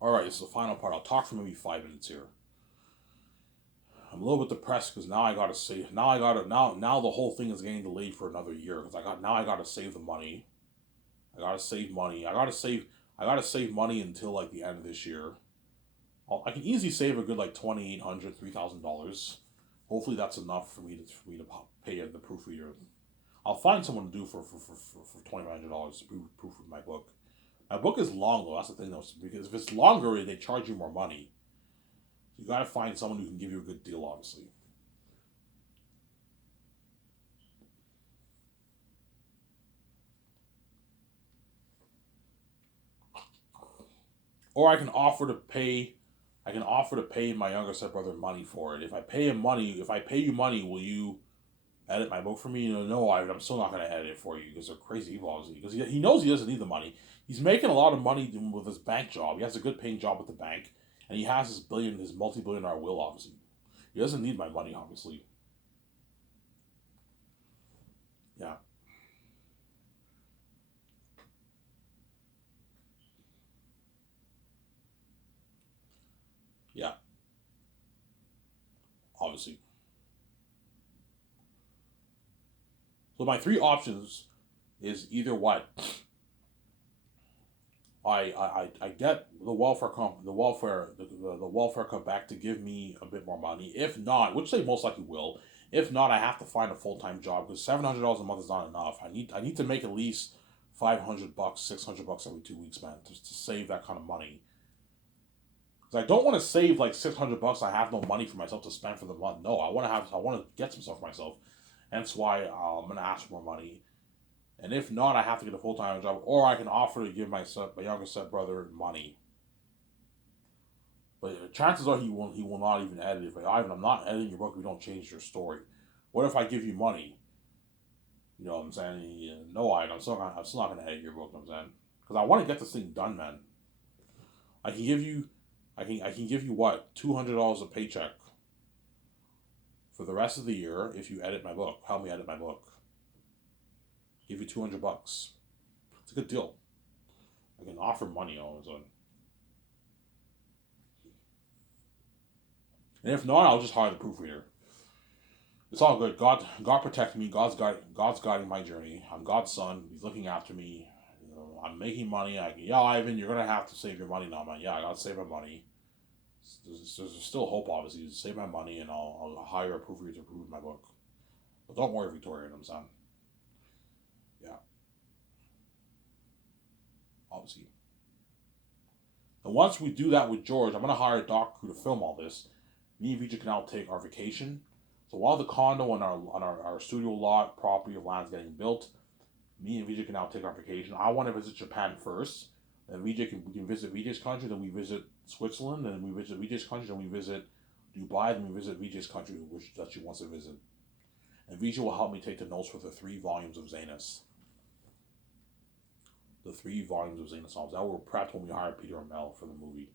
All right, this is the final part. I'll talk for maybe 5 minutes here. I'm a little bit depressed because now I gotta save. Now the whole thing is getting delayed for another year because I gotta save the money. I gotta save money. I gotta save money until like the end of this year. I can easily save a good like $2,800, $3,000. Hopefully that's enough for me to pay the proofreader. I'll find someone to do for $2,500 to proofread my book. My book is long though. That's the thing though, because if it's longer, they charge you more money. You gotta find someone who can give you a good deal, obviously. Or I can offer to pay my younger stepbrother money for it. If I pay you money, will you edit my book for me? No, I'm still not gonna edit it for you because they're crazy people, obviously. Because he knows he doesn't need the money. He's making a lot of money with his bank job. He has a good paying job with the bank, and he has his multi-billion-dollar will, obviously. He doesn't need my money, obviously. Yeah, yeah, obviously. So my three options is either what I get the welfare come back to give me a bit more money. If not, which they most likely will. If not, I have to find a full time job because $700 a month is not enough. I need to make at least $500, $600 every 2 weeks, man, to save that kind of money. Because I don't want to save like $600. I have no money for myself to spend for the month. No, I want to get some stuff for myself. Hence why I'm gonna ask for more money. And if not, I have to get a full time job, or I can offer to give my younger stepbrother money. But chances are he will not even edit it. Like, Ivan, I'm not editing your book. We don't change your story. What if I give you money? You know what I'm saying? No, Ivan, I'm still not gonna edit your book. You know what I'm saying, because I want to get this thing done, man. I can give you, I can give you what, $200 a paycheck for the rest of the year if you edit my book. Help me edit my book. Give you $200. It's a good deal. I can offer money all of a sudden. And if not, I'll just hire the proofreader. It's all good. God protect me. God's guiding my journey. I'm God's son. He's looking after me. I'm making money. Yeah, Ivan, you're gonna have to save your money now, man. Yeah, I gotta save my money. There's still hope, obviously, to save my money, and I'll hire a proofreader to proof my book. But don't worry, Victoria. I'm saying, yeah, obviously. And once we do that with George, I'm gonna hire a doc crew to film all this. Me and Vijay can now take our vacation. So while the condo and our studio lot property of land is getting built, me and Vijay can now take our vacation. I want to visit Japan first. Then we can visit Vijay's country. Then we visit Switzerland. Then we visit Vijay's country. Then we visit Dubai. Then we visit Vijay's country, which that she wants to visit. And Vijay will help me take the notes for the 3 volumes of Zanus. The 3 volumes of Zanus songs that were prepped when we hired Peter and Mel for the movie.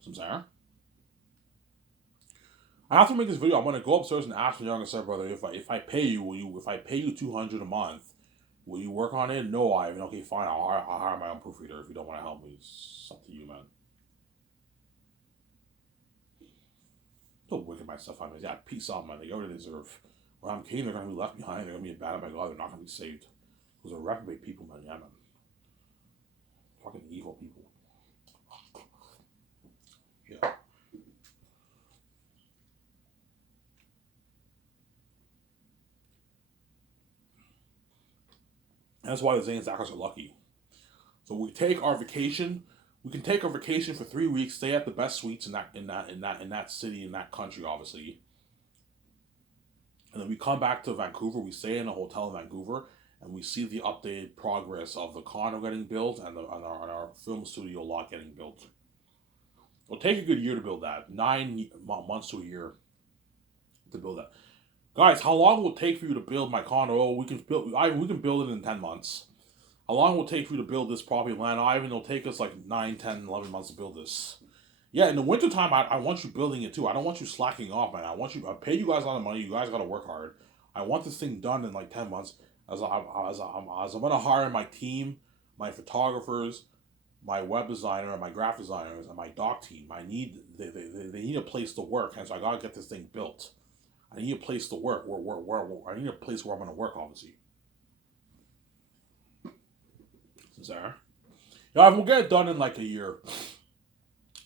Some Sarah. After I make this video, I'm gonna go upstairs and ask my younger stepbrother if I pay you, will you if I pay you 200 a month, will you work on it? No, Ivan. Okay, fine. I'll hire my own proofreader if you don't want to help me. It's up to you, man. Don't wicked myself. I mean, yeah, peace out, man. They already deserve. When I'm king, they're gonna be left behind. They're gonna be abandoned by God. They're not gonna be saved. Those are reprobate people, man. Yeah, man. Fucking evil people. Yeah. And that's why the Zayn Zackers are lucky. So we can take our vacation for 3 weeks, stay at the best suites in that city, in that country, obviously. And then we come back to Vancouver, we stay in a hotel in Vancouver, and we see the updated progress of the condo getting built and our film studio lot getting built. It'll take a good year to build that. 9 months to a year to build that. Guys, how long will it take for you to build my condo? Oh, we can build it in 10 months. How long will it take for you to build this property of land? Ivan, it'll take us like 9, 10, 11 months to build this. Yeah, in the wintertime, I want you building it too. I don't want you slacking off, man. I pay you guys a lot of money. You guys got to work hard. I want this thing done in like 10 months. As I'm gonna hire my team, my photographers, my web designer, and my graphic designers, and my doc team. They need a place to work, and so I gotta get this thing built. I need a place to work. Where I need a place where I'm gonna work, obviously. Sarah. Yeah, we'll get it done in like a year.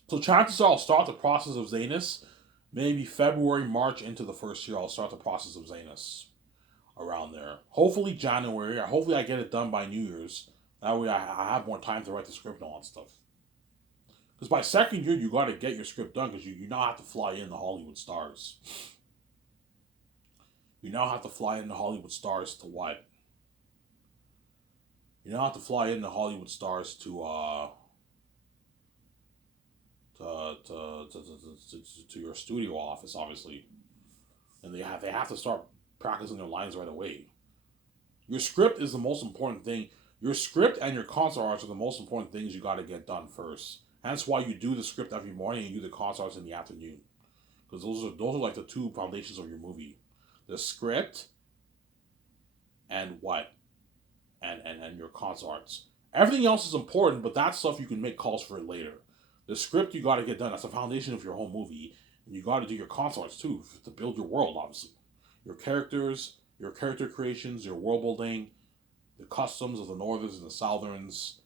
So chances are I'll start the process of Zanus maybe February, March into the first year. I'll start the process of Zanus around there. Hopefully January. Hopefully I get it done by New Year's. That way I have more time to write the script and all that stuff. Because by second year you got to get your script done because you now have to fly in the Hollywood stars. You now have to fly in the Hollywood stars to what? You now have to fly in the Hollywood stars to your studio office, obviously, and they have to start practicing their lines right away. Your script is the most important thing. Your script and your concert arts are the most important things you got to get done first. Hence why you do the script every morning and you do the concert arts in the afternoon, because those are like the two foundations of your movie, the script and what, and your concert arts. Everything else is important, but that stuff you can make calls for it later. The script you got to get done. That's the foundation of your whole movie. And you got to do your concepts too to build your world. Obviously, your characters, your character creations, your world building, the customs of the Northerns and the Southerns.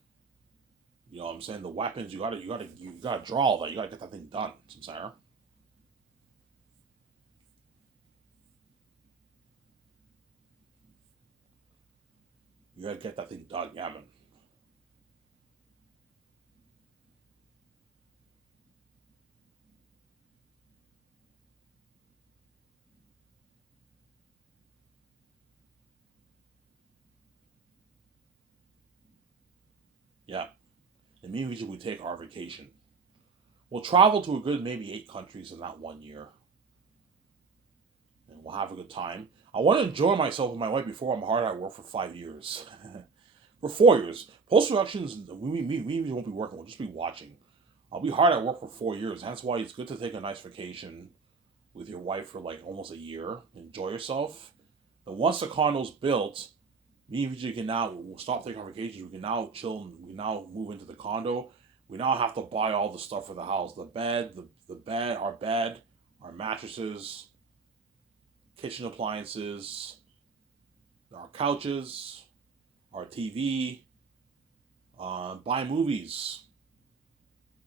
You know what I'm saying? The weapons. You gotta draw all that. You gotta get that thing done, Samsara. You gotta get that thing done, yeah, man. Yeah. And me and Vijay, we take our vacation. We'll travel to a good maybe 8 countries in that 1 year, and we'll have a good time. I want to enjoy myself with my wife before I'm hard at work for 5 years. For 4 years. Post productions, we won't be working, we'll just be watching. I'll be hard at work for 4 years. Hence why it's good to take a nice vacation with your wife for like almost a year. Enjoy yourself. Then once the condo's built, me and Vijay can now we'll stop taking our vacations. We can now chill. We can now move into the condo. We now have to buy all the stuff for the house: the bed, our mattresses, kitchen appliances, our couches, our TV, buy movies.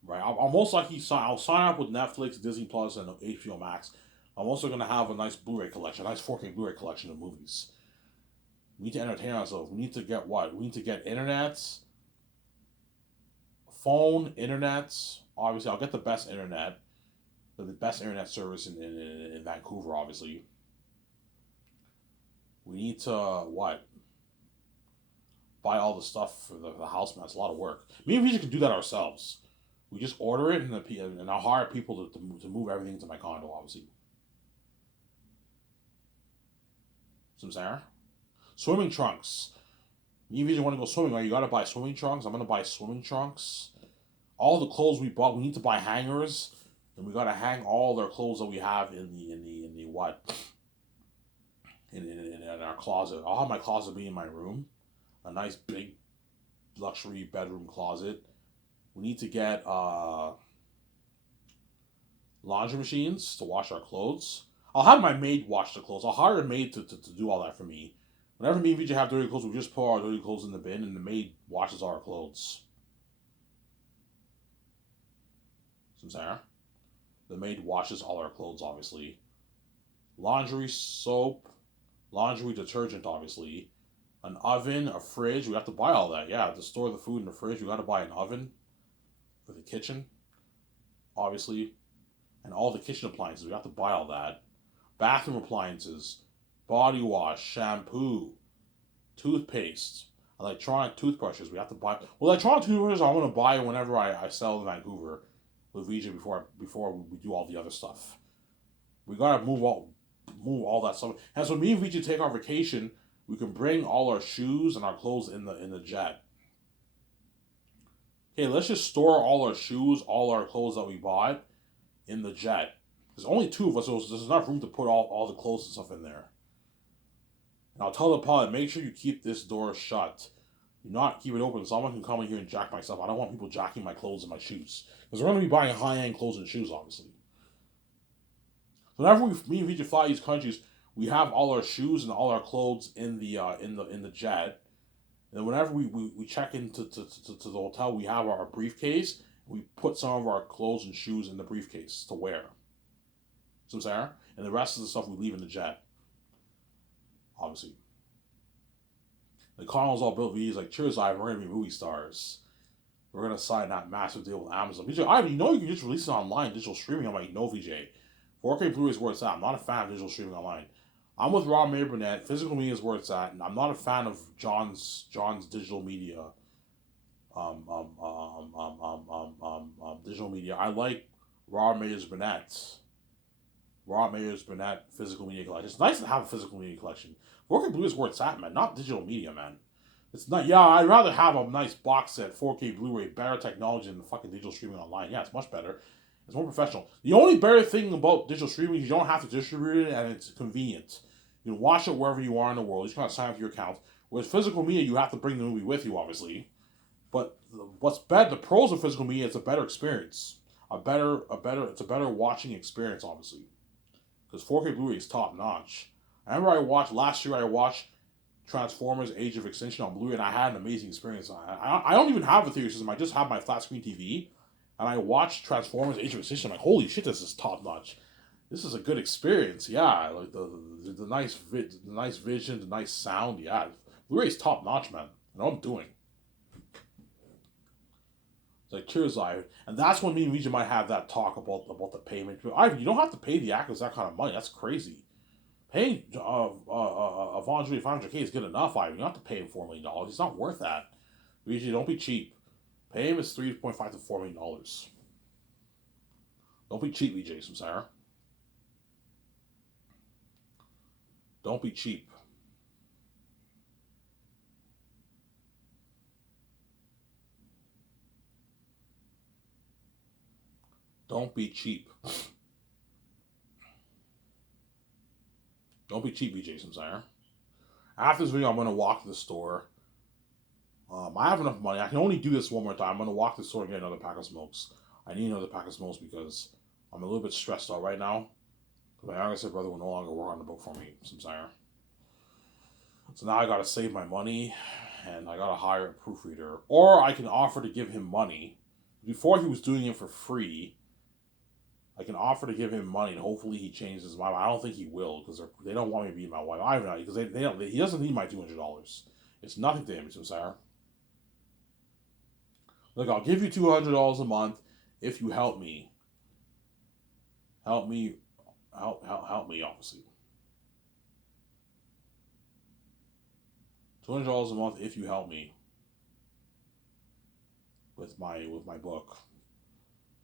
Right, I'll most likely I'll sign up with Netflix, Disney Plus, and HBO Max. I'm also gonna have a nice Blu-ray collection, a nice 4K Blu-ray collection of movies. We need to entertain ourselves. We need to get what? We need to get internets, phone, internets. Obviously, I'll get the best internet, the best internet service in Vancouver. Obviously, we need to what? Buy all the stuff for the house. Man, it's a lot of work. Me and Vijay can do that ourselves. We just order it and I'll hire people to move everything to my condo. Obviously, some Sarah. Swimming trunks. You even want to go swimming, right? You gotta buy swimming trunks. I'm gonna buy swimming trunks. All the clothes we bought, we need to buy hangers, and we gotta hang all their clothes that we have in the what in our closet. I'll have my closet be in my room, a nice big luxury bedroom closet. We need to get laundry machines to wash our clothes. I'll have my maid wash the clothes. I'll hire a maid to do all that for me. Whenever me and Vijay have dirty clothes, we just put our dirty clothes in the bin and the maid washes all our clothes. Sarah? The maid washes all our clothes, obviously. Laundry, soap, laundry detergent, obviously. An oven, a fridge. We have to buy all that. Yeah, to store the food in the fridge, we got to buy an oven for the kitchen, obviously. And all the kitchen appliances, we have to buy all that. Bathroom appliances, body wash, shampoo, toothpaste, electronic toothbrushes. We have to buy. Well, electronic toothbrushes I'm gonna buy whenever I sell in Vancouver with Vijay before we do all the other stuff. We gotta move all that stuff. And so me and Vijay take our vacation. We can bring all our shoes and our clothes in the jet. Okay, let's just store all our shoes, all our clothes that we bought in the jet. There's only two of us, so there's enough room to put all the clothes and stuff in there. And I'll tell the pilot, make sure you keep this door shut. Do not keep it open. Someone can come in here and jack my stuff. I don't want people jacking my clothes and my shoes. Because we're going to be buying high-end clothes and shoes, obviously. So whenever me and VJ fly these countries, we have all our shoes and all our clothes in the jet. And whenever we check into to the hotel, we have our briefcase. We put some of our clothes and shoes in the briefcase to wear. So I'm saying? And the rest of the stuff we leave in the jet. Obviously. The Cardinals all built VJ's like, cheers, Ivan, we're going to be movie stars. We're going to sign that massive deal with Amazon. VJ, Ivan, you know you can just release it online, digital streaming. I'm like, no, VJ. 4K Blu-ray is where it's at. I'm not a fan of digital streaming online. I'm with Rob Mayer Burnett. Physical media is where it's at, and I'm not a fan of John's digital media. Digital media. I like Rob Mayer's Burnett. Rob Mayer's Burnett physical media collection. It's nice to have a physical media collection. 4K Blu-ray is where it's at, man. Not digital media, man. It's not. Yeah, I'd rather have a nice box set, 4K Blu-ray, better technology than fucking digital streaming online. Yeah, it's much better. It's more professional. The only better thing about digital streaming is you don't have to distribute it, and it's convenient. You can watch it wherever you are in the world. You just gotta sign up for your account. Whereas physical media, you have to bring the movie with you, obviously. But what's better? The pros of physical media, it's a better experience. It's a better watching experience, obviously. Because 4K Blu-ray is top notch. I remember last year I watched Transformers: Age of Extinction on Blu-ray, and I had an amazing experience. I don't even have a theater system. I just have my flat screen TV, and I watched Transformers: Age of Extinction. I'm like, holy shit, this is top notch. This is a good experience. Yeah, like the nice vision, the nice sound. Yeah, Blu-ray is top notch, man. I know what I'm doing. It's like, cheers, Ivan. And that's when me and Reggie might have that talk about the payment. But Ivan, you don't have to pay the actors that kind of money. That's crazy. Paying Avondre 500K is good enough, Ivan. You don't have to pay him $4 million. It's not worth that. Reggie, don't be cheap. Pay him is $3.5 to $4 million. Don't be cheap, VJ Samsara. Don't be cheap. Don't be cheap. Don't be cheap, VJ Samsara. After this video, I'm going to walk to the store. I have enough money. I can only do this one more time. I'm going to walk to the store and get another pack of smokes. I need another pack of smokes because I'm a little bit stressed out right now. My younger brother will no longer work on the book for me, Samsara. So now I got to save my money and I got to hire a proofreader. Or I can offer to give him money. Before he was doing it for free, I can offer to give him money and hopefully he changes his mind. I don't think he will because they don't want me to be my wife. I don't because he doesn't need my $200. It's nothing to him, Sarah. Look, I'll give you $200 a month if you help me. Help me, obviously. $200 a month if you help me with my book.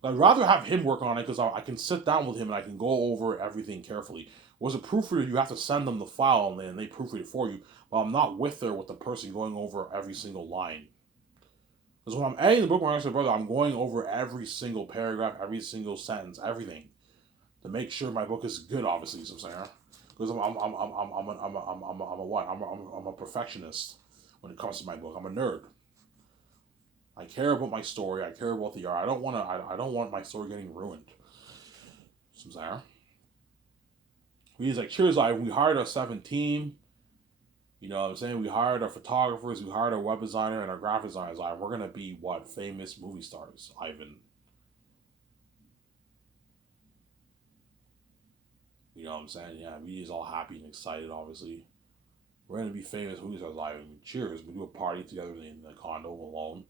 I'd rather have him work on it because I can sit down with him and I can go over everything carefully. Whereas a proofreader, you have to send them the file and they proofread it for you. But I'm not with the person going over every single line. Because when I'm editing the book, my brother, I'm going over every single paragraph, every single sentence, everything, to make sure my book is good. Obviously, so I'm saying, because I'm a perfectionist when it comes to my book. I'm a nerd. I care about my story. I care about the art. I don't want my story getting ruined. So I'm saying, he's like, cheers, we hired our 7 team. You know what I'm saying? We hired our photographers, we hired our web designer, and our graphic designers. We're going to be, famous movie stars, Ivan. You know what I'm saying? Yeah, he's all happy and excited, obviously. We're going to be famous movie stars, Ivan. Cheers. We do a party together in the condo alone.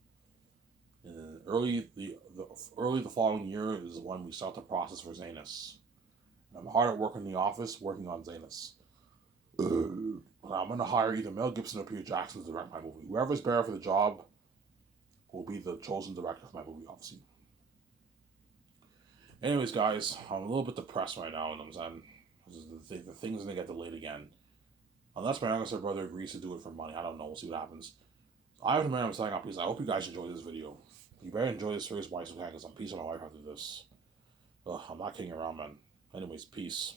And then early the following year is when we start the process for Zanus. And I'm hard at work in the office, working on Zanus. I'm going to hire either Mel Gibson or Peter Jackson to direct my movie. Whoever's better for the job will be the chosen director for my movie, obviously. Anyways, guys, I'm a little bit depressed right now, and I'm saying the thing's going to get delayed again. Unless my younger brother agrees to do it for money. I don't know. We'll see what happens. I have a man I'm signing up. I hope you guys enjoyed this video. You better enjoy this series, wise, because I'm peace on my wife after this. I'm not kidding around, man. Anyways, peace.